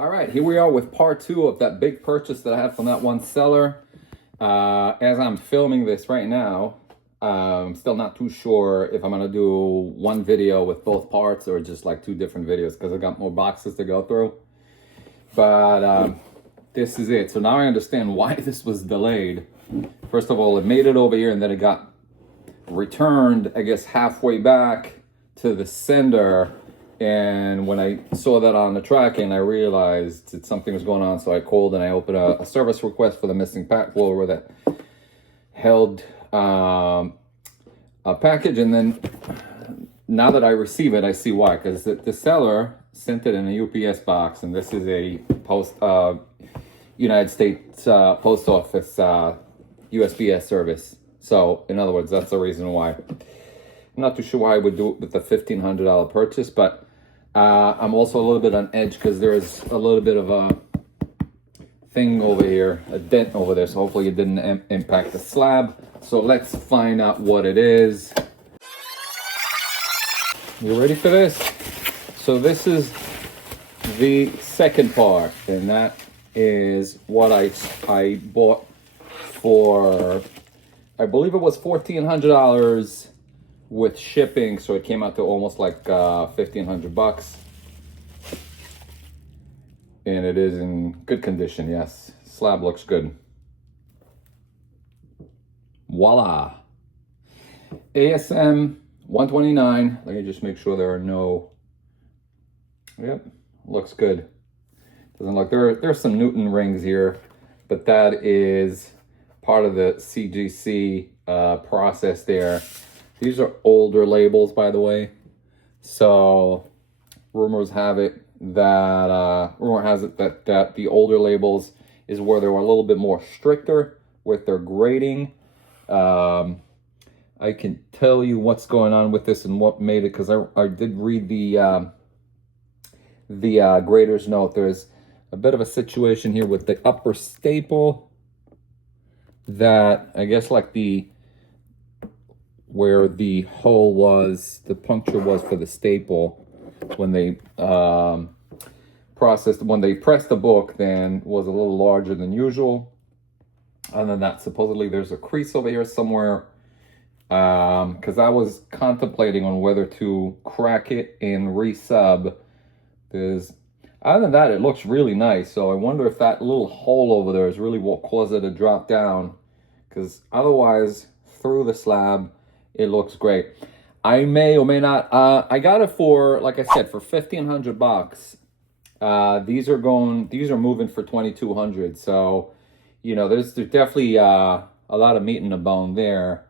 All right, here we are with part two of that big purchase that I had from that one seller. As I'm filming this right now, I'm still not too sure if I'm gonna do one video with both parts or just like two different videos because I got more boxes to go through. But this is it. So now I understand why this was delayed. First of all, it made it over here and then it got returned, I guess, halfway back to the sender. And when I saw that on the tracking, I realized that something was going on. So I called and I opened a service request for the missing pack folder that held a package. And then now that I receive it, I see why. Because the seller sent it in a UPS box. And this is a United States Post Office USPS service. So in other words, that's the reason why. I'm not too sure why I would do it with the $1,500 purchase, but I'm also a little bit on edge because there's a little bit of a thing over here, a dent over there. So hopefully it didn't impact the slab. So let's find out what it is. You ready for this? So this is the second part, and that is what I bought for, I believe it was $1,400 with shipping, so it came out to almost like $1,500, and it is in good condition. Yes, slab looks good. Voila, ASM 129. Let me just make sure there are no. Yep, looks good. Doesn't look there's some Newton rings here, but that is part of the CGC process there. These are older labels, by the way. So rumors have it that that the older labels is where they were a little bit more stricter with their grading. I can tell you what's going on with this and what made it, because I did read the grader's note. There's a bit of a situation here with the upper staple that I guess like where the hole was, the puncture was for the staple when they when they pressed the book, then was a little larger than usual. Other than that, supposedly there's a crease over here somewhere, because I was contemplating on whether to crack it and resub. Other than that, it looks really nice. So I wonder if that little hole over there is really what caused it to drop down, because otherwise through the slab it looks great. I may or may not. I got it for, like I said, for $1,500. These are moving for $2,200. So, you know, there's definitely a lot of meat in the bone there.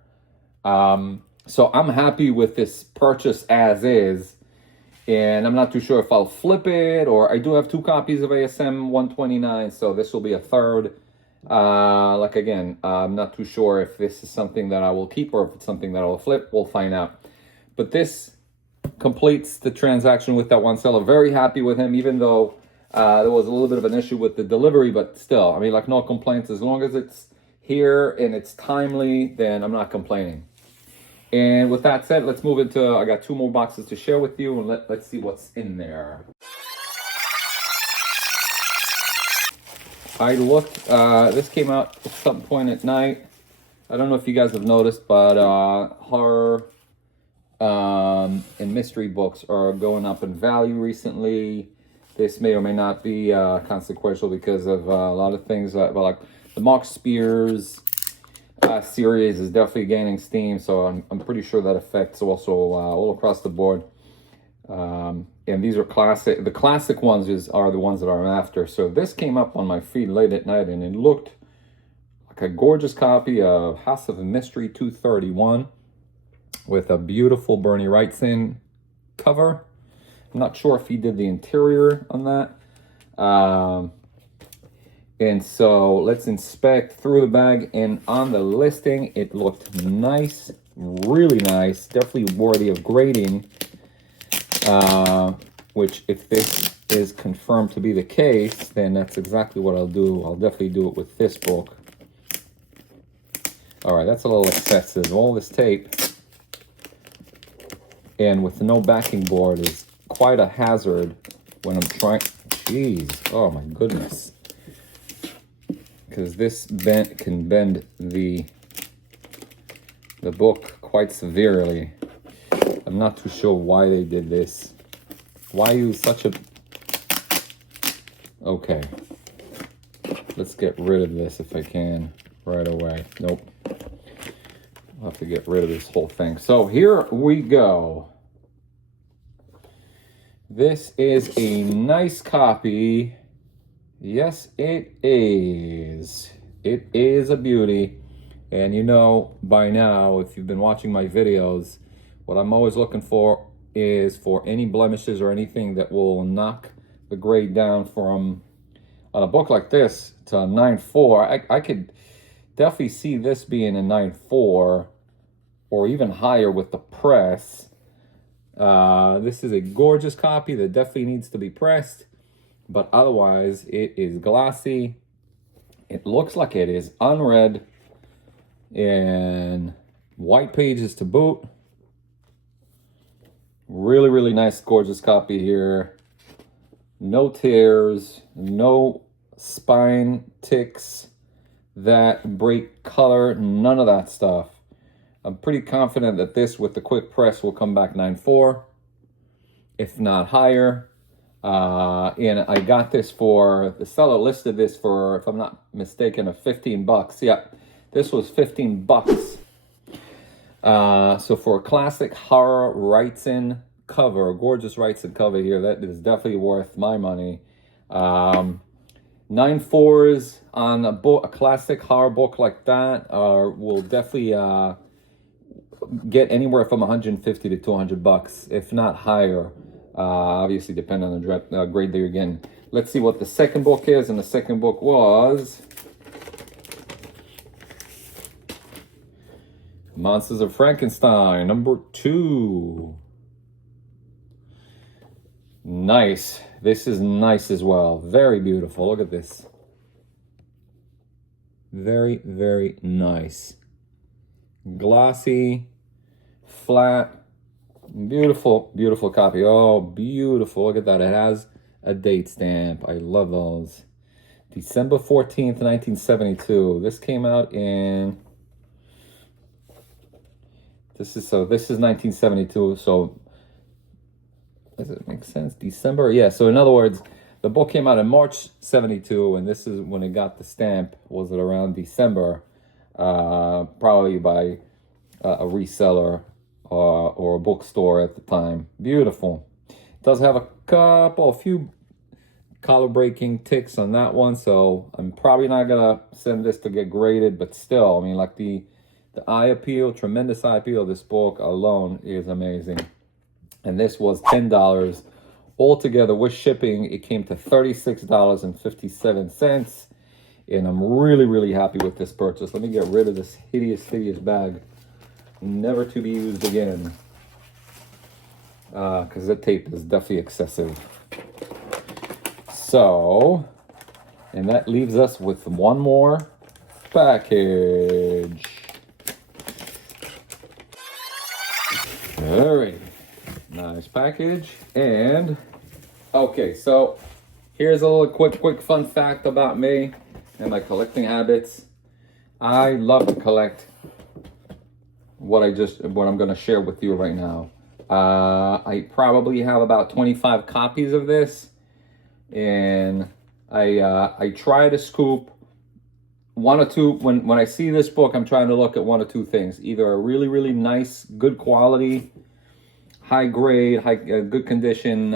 So I'm happy with this purchase as is, and I'm not too sure if I'll flip it, or I do have 2 copies of ASM 129, so this will be a third. Like again, I'm not too sure if this is something that I will keep or if it's something that I will flip. We'll find out. But this completes the transaction with that one seller. Very happy with him, even though there was a little bit of an issue with the delivery, but still, I mean, like, no complaints. As long as it's here and it's timely, then I'm not complaining. And with that said, let's move into, I got 2 more boxes to share with you, and let's see what's in there. I looked, this came out at some point at night. I don't know if you guys have noticed, but horror and mystery books are going up in value recently. This may or may not be consequential because of a lot of things, like the Mark Spears series is definitely gaining steam, so I'm pretty sure that affects also all across the board. And these are classic. The classic ones are the ones that I'm after. So this came up on my feed late at night, and it looked like a gorgeous copy of House of Mystery 231 with a beautiful Bernie Wrightson cover. I'm not sure if he did the interior on that. And so let's inspect through the bag, and on the listing, it looked nice, really nice, definitely worthy of grading. Which, if this is confirmed to be the case, then that's exactly what I'll do. I'll definitely do it with this book. All right, that's a little excessive. All this tape, and with no backing board, is quite a hazard when I'm trying Jeez, oh my goodness. Because this can bend the book quite severely. I'm not too sure why they did this. Why use such a... Okay. Let's get rid of this if I can right away. Nope. I'll have to get rid of this whole thing. So here we go. This is a nice copy. Yes, it is. It is a beauty. And you know by now, if you've been watching my videos, what I'm always looking for is for any blemishes or anything that will knock the grade down from, on a book like this, to a 9.4. I could definitely see this being a 9.4 or even higher with the press. This is a gorgeous copy that definitely needs to be pressed, but otherwise it is glossy. It looks like it is unread and white pages to boot. Really, really nice, gorgeous copy here. No tears, no spine ticks that break color, none of that stuff. I'm pretty confident that this, with the quick press, will come back 9.4, if not higher. And I got this for, the seller listed this for, if I'm not mistaken, a 15 bucks. Yeah, this was 15 bucks. So for a classic horror Wrightson cover, a gorgeous Wrightson cover here, that is definitely worth my money. 9.4s on a book, a classic horror book like that, will definitely get anywhere from 150 to 200 bucks, if not higher. Obviously, depending on the grade that you're getting. Let's see what the second book is, and the second book was Monsters of Frankenstein, #2. Nice. This is nice as well. Very beautiful. Look at this. Very, very nice. Glossy, flat, beautiful, beautiful copy. Oh, beautiful. Look at that. It has a date stamp. I love those. December 14th, 1972. This came out in... This is 1972, so does it make sense? December? Yeah, so in other words, the book came out in March 72, and this is when it got the stamp. Was it around December? Probably by a reseller or a bookstore at the time. Beautiful. It does have a few collar breaking ticks on that one, so I'm probably not gonna send this to get graded, but still, I mean, like the eye appeal, tremendous eye appeal of this book alone is amazing. And this was $10. Altogether with shipping, it came to $36.57. And I'm really, really happy with this purchase. Let me get rid of this hideous, hideous bag. Never to be used again. Because the tape is definitely excessive. So, and that leaves us with one more package. All right, nice package. And okay, so here's a little quick fun fact about me and my collecting habits. I love to collect what I'm going to share with you right now. I probably have about 25 copies of this, and I try to scoop one or two. When I see this book, I'm trying to look at one or two things. Either a really, really nice, good quality, high grade, good condition,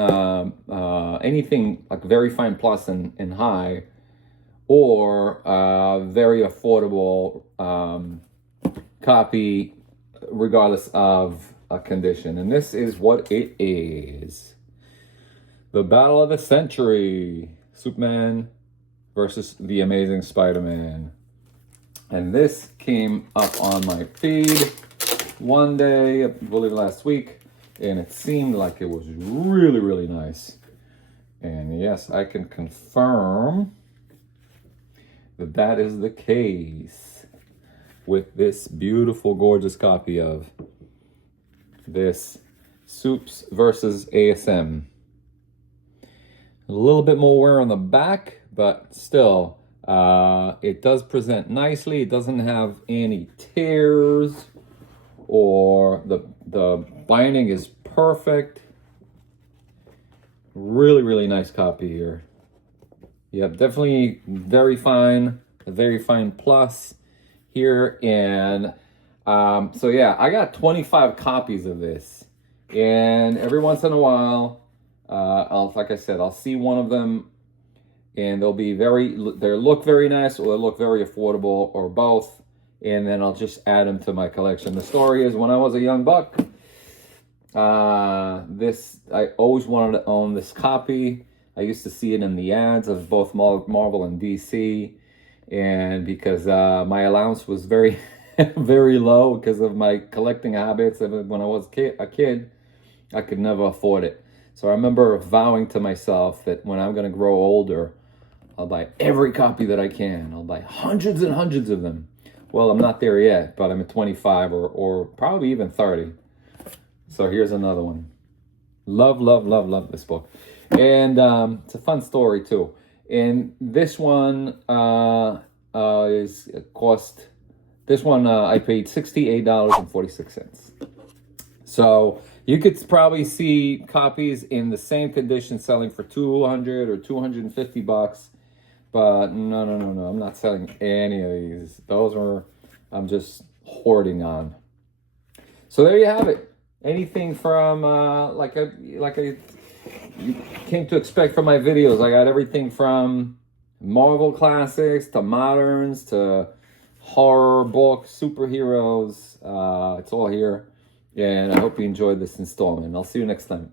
anything like very fine plus and high, or very affordable copy, regardless of a condition. And this is what it is. The Battle of the Century, Superman versus the Amazing Spider-Man. And this came up on my feed one day, I believe last week, and it seemed like it was really, really nice. And yes, I can confirm that that is the case with this beautiful, gorgeous copy of this Supes versus ASM. A little bit more wear on the back, but still, it does present nicely. It doesn't have any tears, or the binding is perfect. Really, really nice copy here. Yeah, definitely very fine, a very fine plus here. And so yeah, I got 25 copies of this, and every once in a while, like I said, I'll see one of them, and they'll look very nice, or they look very affordable, or both, and then I'll just add them to my collection. The story is, when I was a young buck, I always wanted to own this copy. I used to see it in the ads of both Marvel and DC, and because my allowance was very, very low because of my collecting habits. When I was a kid, I could never afford it. So I remember vowing to myself that when I'm going to grow older, I'll buy every copy that I can. I'll buy hundreds and hundreds of them. Well, I'm not there yet, but I'm at 25 or probably even 30. So here's another one. Love, love, love, love this book. And it's a fun story too. And this one I paid $68.46. So you could probably see copies in the same condition selling for $200 or $250. But no, I'm not selling any of these. I'm just hoarding on. So there you have it. Anything from like I came to expect from my videos. I got everything from Marvel classics to moderns to horror books, superheroes. It's all here. And I hope you enjoyed this installment. I'll see you next time.